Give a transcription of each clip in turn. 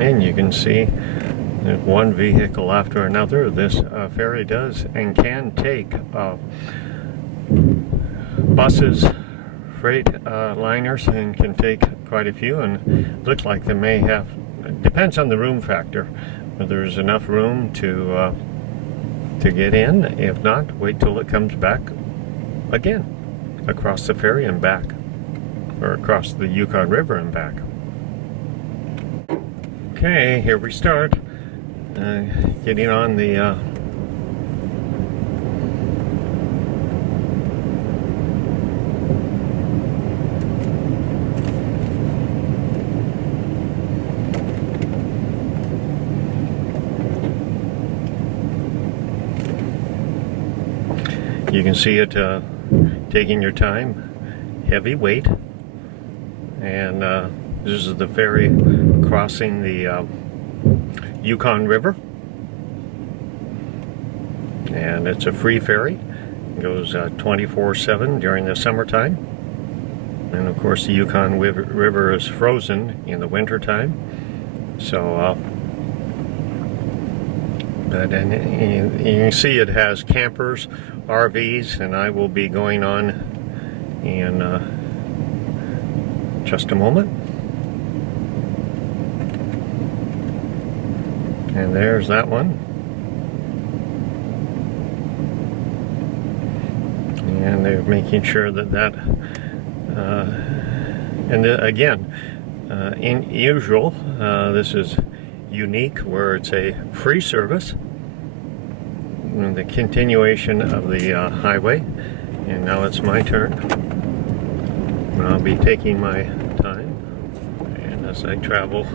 And you can see one vehicle after another. This ferry does and can take buses, freight liners, and can take quite a few, and looks like they may have, depends on the room factor, whether there's enough room to get in. If not, wait till it comes back again across the ferry and back, or across the Yukon River and back. Okay, here we start. Getting on the you can see it taking your time, heavy weight, and this is the ferry crossing the Yukon River, and it's a free ferry. It goes 24/7 during the summertime, and of course the Yukon River is frozen in the winter time. So but and you can see it has campers, RVs, and I will be going on in just a moment. And there's that one. And they're making sure that and again, unusual, this is unique where it's a free service, and the continuation of the highway. And now it's my turn. I'll be taking my time, and as I travel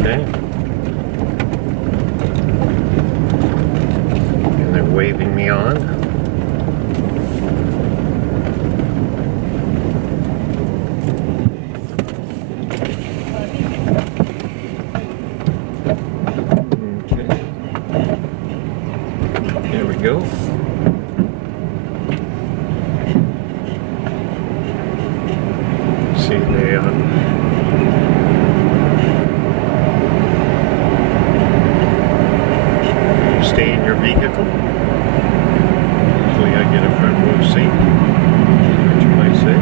okay, and they're waving me on. Go. See, they you stay in your vehicle. Usually I get a front row seat, what you might say.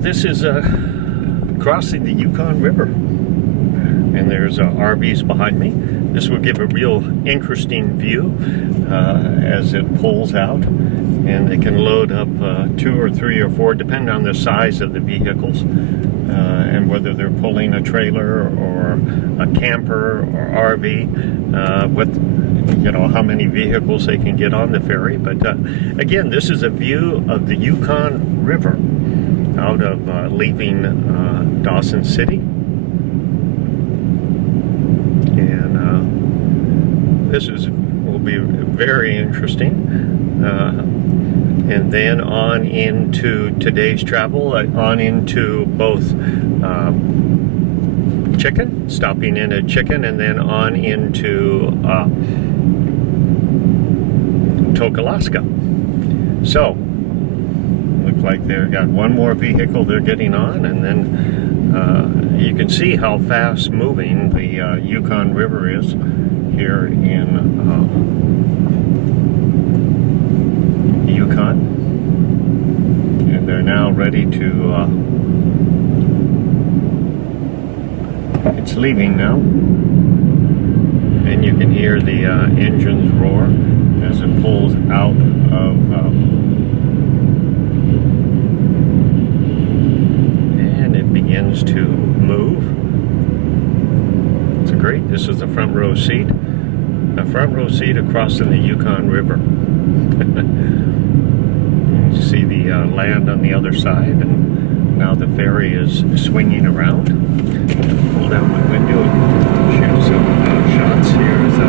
This is crossing the Yukon River, and there's RVs behind me. This will give a real interesting view as it pulls out, and they can load up 2 or 3 or 4, depending on the size of the vehicles, and whether they're pulling a trailer or a camper or RV, with, you know, how many vehicles they can get on the ferry. But again, this is a view of the Yukon River out of leaving Dawson City, and this will be very interesting. And then on into today's travel, on into both Chicken, stopping in at Chicken, and then on into Tokalaska. So like they've got one more vehicle they're getting on, and then you can see how fast moving the Yukon River is here in Yukon, and they're now ready to it's leaving now, and you can hear the engines roar as it pulls out of begins to move. It's great. This is the front row seat. A front row seat across in the Yukon River. You see the land on the other side, and now the ferry is swinging around. Pull down my window and shoot some shots here. So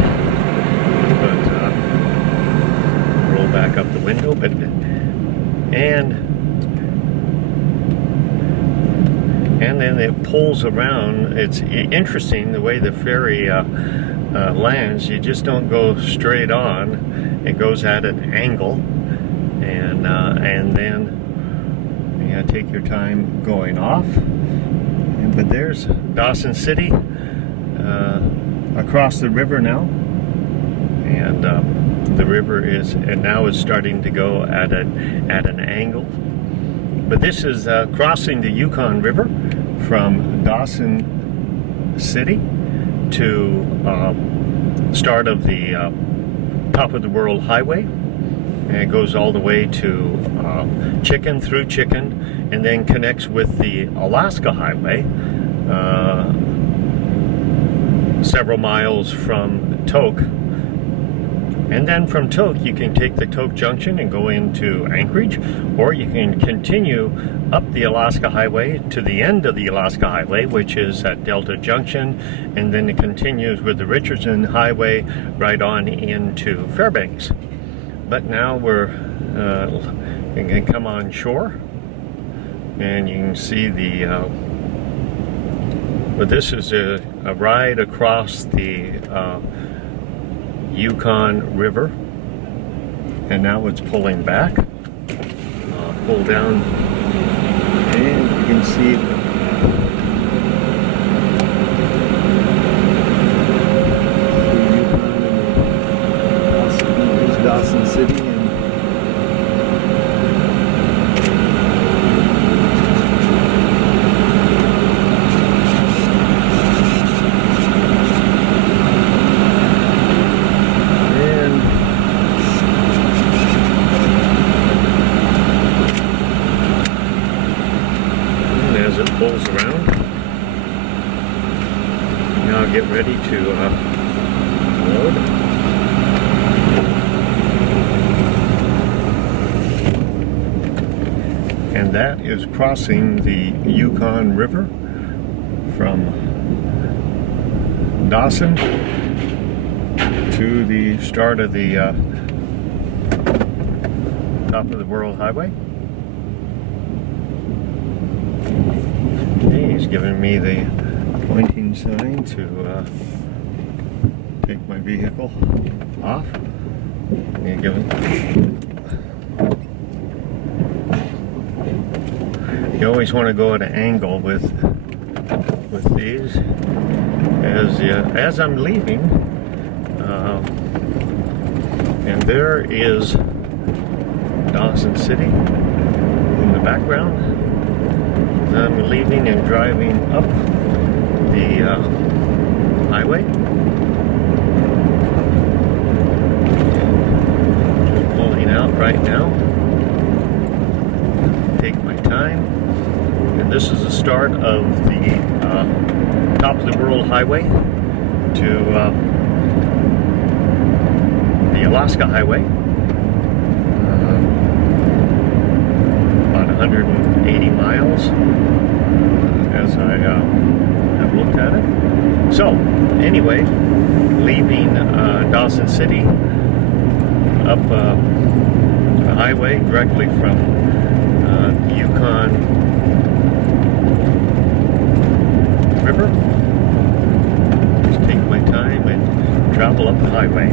outside, but roll back up the window, and then it pulls around. It's interesting the way the ferry lands. You just don't go straight on. It goes at an angle, and then you gotta take your time going off. But there's Dawson City across the river now, and the river is now starting to go at an angle. But this is crossing the Yukon River from Dawson City to start of the top of the world highway, and it goes all the way to Chicken, through Chicken, and then connects with the Alaska Highway several miles from Tok. And then from Tok, you can take the Tok Junction and go into Anchorage, or you can continue up the Alaska Highway to the end of the Alaska Highway, which is at Delta Junction, and then it continues with the Richardson Highway right on into Fairbanks. But now we're going to come on shore, and you can see the but this is a ride across the Yukon River, and now it's pulling back. Pull down, and you can see Dawson City. Pulls around. Now get ready to load. And that is crossing the Yukon River from Dawson to the start of the top of the World Highway. He's giving me the pointing sign to take my vehicle off. You always want to go at an angle with these. As I'm leaving, and there is Dawson City in the background. I'm leaving and driving up the highway. Just pulling out right now. Take my time. And this is the start of the top of the world highway to the Alaska Highway. About 180 miles as I have looked at it. So anyway, leaving Dawson City up the highway directly from the Yukon River. Just take my time and travel up the highway.